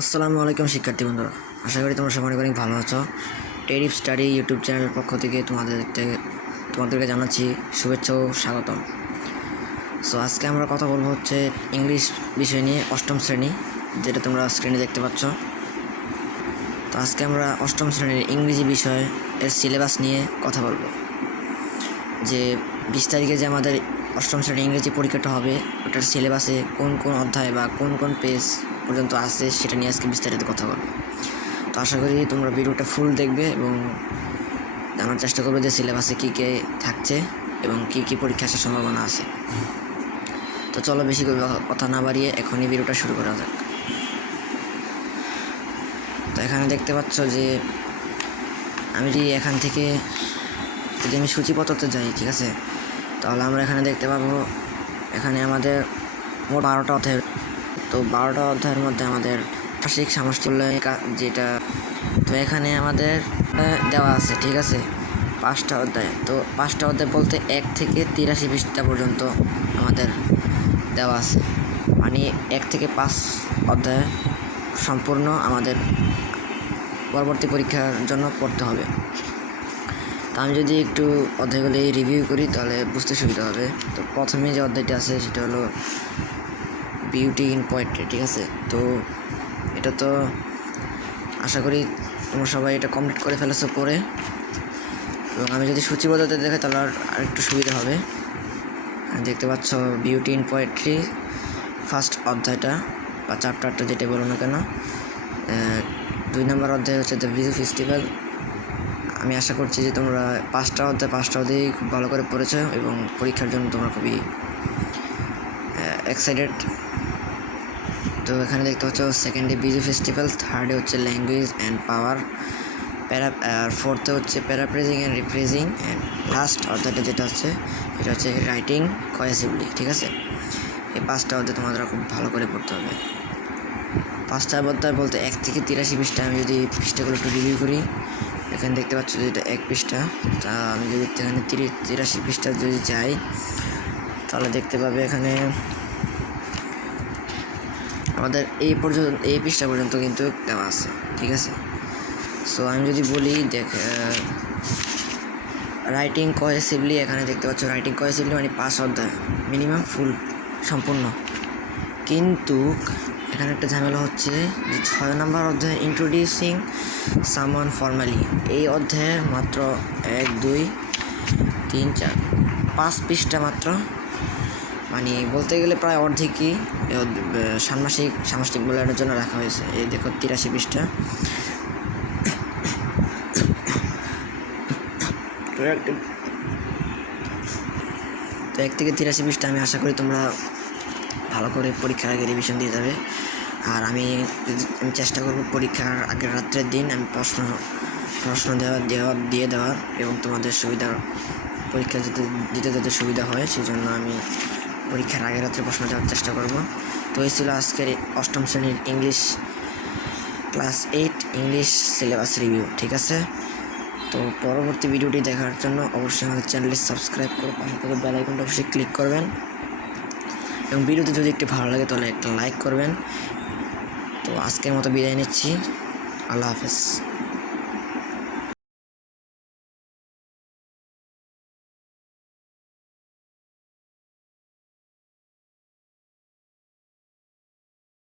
আসসালামু আলাইকুম শিক্ষার্থী বন্ধুরা। আশা করি তোমরা সবাই অনেক ভালো আছো। টেরিফ স্টাডি ইউটিউব চ্যানেলের পক্ষ থেকে তোমাদের তোমাদেরকে জানাচ্ছি শুভেচ্ছা ও স্বাগতম। সো আজকে আমরা কথা বলব হচ্ছে ইংলিশ বিষয় নিয়ে অষ্টম শ্রেণি, যেটা তোমরা স্ক্রিনে দেখতে পাচ্ছ। তো আজকে আমরা অষ্টম শ্রেণির ইংরেজি বিষয় এর সিলেবাস নিয়ে কথা বলব। যে বিশ তারিখে যে আমাদের অষ্টম শ্রেণির ইংরেজি পরীক্ষাটা হবে, ওটার সিলেবাসে কোন কোন অধ্যায় বা কোন কোন পেজ পর্যন্ত আছে, সেটা নিয়ে আজকে বিস্তারিত কথা বলব। তো আশা করি তোমরা ভিডিওটা ফুল দেখবে এবং জানার চেষ্টা করবে যে সিলেবাসে কী কী থাকছে এবং কী কী পরীক্ষা আসার সম্ভাবনা আছে। তো চলো বেশি করে কথা না বাড়িয়ে এখনই ভিডিওটা শুরু করা যাক। তো এখানে দেখতে পাচ্ছ যে আমি যদি এখান থেকে যদি আমি সূচিপত্রতে যাই, ঠিক আছে? তাহলে আমরা এখানে দেখতে পাবো, এখানে আমাদের মোট বারোটা অধ্যায় তো বারোটা অধ্যায়ের মধ্যে আমাদের বার্ষিক সামষ্টিক যেটা, তো এখানে আমাদের দেওয়া আছে, ঠিক আছে? পাঁচটা অধ্যায়। তো পাঁচটা অধ্যায় বলতে এক থেকে তিরাশি পৃষ্ঠা পর্যন্ত আমাদের দেওয়া আছে। মানে এক থেকে পাঁচ অধ্যায় সম্পূর্ণ আমাদের পরবর্তী পরীক্ষার জন্য পড়তে হবে। তো আমি যদি একটু অধ্যায়গুলি রিভিউ করি, তাহলে বুঝতে সুবিধা হবে। তো প্রথমে যে অধ্যায়টি আছে, সেটা হলো বিউটি ইন পোয়েট্রি ঠিক আছে? তো এটা তো আশা করি তোমরা সবাই এটা কমপ্লিট করে ফেলেছো পরে এবং আমি যদি সূচিবদ্ধতে দেখাই তাহলে আর আরেকটু সুবিধা হবে। দেখতে পাচ্ছ বিউটি ইন পোয়েট্রি ফার্স্ট অধ্যায়টা বা চ্যাপ্টারটা যেটা বলো না কেন। দুই নম্বর অধ্যায় হচ্ছে দ্য ভিজু ফেস্টিভ্যাল আমি আশা করছি যে তোমরা পাঁচটা অধ্যায় পাঁচটা অধ্যায় খুব ভালো করে পড়েছো এবং পরীক্ষার জন্য তোমরা খুবই এক্সাইটেড তো এখানে দেখতে পাচ্ছ সেকেন্ডে বিজু ফেস্টিভ্যাল থার্ডে হচ্ছে ল্যাঙ্গুয়েজ অ্যান্ড পাওয়ার প্যারা আর ফোর্থে হচ্ছে paraphrasing and rephrasing and last অধ্যায়টা যেটা হচ্ছে, সেটা হচ্ছে রাইটিং কয়েসিভলি ঠিক আছে? এই পাঁচটা অর্ধে তোমাদের খুব ভালো করে পড়তে হবে। পাঁচটা অধ্যায় বলতে এক থেকে তিরাশি পৃষ্ঠা, আমি যদি পৃষ্ঠাগুলো একটু রিভিউ করি, এখানে দেখতে পাচ্ছ যে এটা এক পৃষ্ঠা, তা আমি যদি এখানে তিরিশ তিরাশি পৃষ্ঠা যদি যাই তাহলে দেখতে পাবে এখানে আমাদের এই পর্যন্ত, এই পৃষ্ঠা পর্যন্ত কিন্তু দেওয়া আছে, ঠিক আছে? সো আমি যদি বলি, দেখ রাইটিং কয়েসিভলি এখানে দেখতে পাচ্ছ রাইটিং কয়েসিভলি মানে পাঁচ অধ্যায় মিনিমাম ফুল সম্পূর্ণ। কিন্তু এখানে একটা ঝামেলা হচ্ছে যে ছয় নম্বর অধ্যায় ইন্ট্রোডিউসিং সামন ফর্মালি এই অধ্যায়ের মাত্র এক, দুই, তিন, চার, পাঁচ পৃষ্ঠা মাত্র। মানে বলতে গেলে প্রায় অর্ধেকই ষান্মাসিক সামষ্টিক মূল্যায়নের জন্য রাখা হয়েছে। এই দেখো তিরাশি পৃষ্ঠা। তো এক থেকে তিরাশি পৃষ্ঠা আমি আশা করি তোমরা ভালো করে পরীক্ষার আগে রিভিশন দিয়ে যাবে। আর আমি আমি চেষ্টা করব পরীক্ষার আগের রাত্রের দিন আমি প্রশ্ন প্রশ্ন দেওয়া দেওয়া, দিয়ে দেওয়ার এবং তোমাদের সুবিধা, পরীক্ষা যেতে দিতে যাতে সুবিধা হয় সেই জন্য আমি পরীক্ষার আগের রাত্রে প্রশ্ন দেওয়ার চেষ্টা করব। তো এই ছিল আজকের অষ্টম শ্রেণির English class eight English syllabus review ঠিক আছে? তো পরবর্তী ভিডিওটি দেখার জন্য অবশ্যই আমাদের চ্যানেলটি সাবস্ক্রাইব করে পাশে থেকে বেল আইকনটা অবশ্যই ক্লিক করবেন। এবং ভিডিওতে যদি একটু ভালো লাগে তাহলে একটা লাইক করবেন। তো আজকের মতো বিদায় নিচ্ছি। আল্লাহ হাফেজ।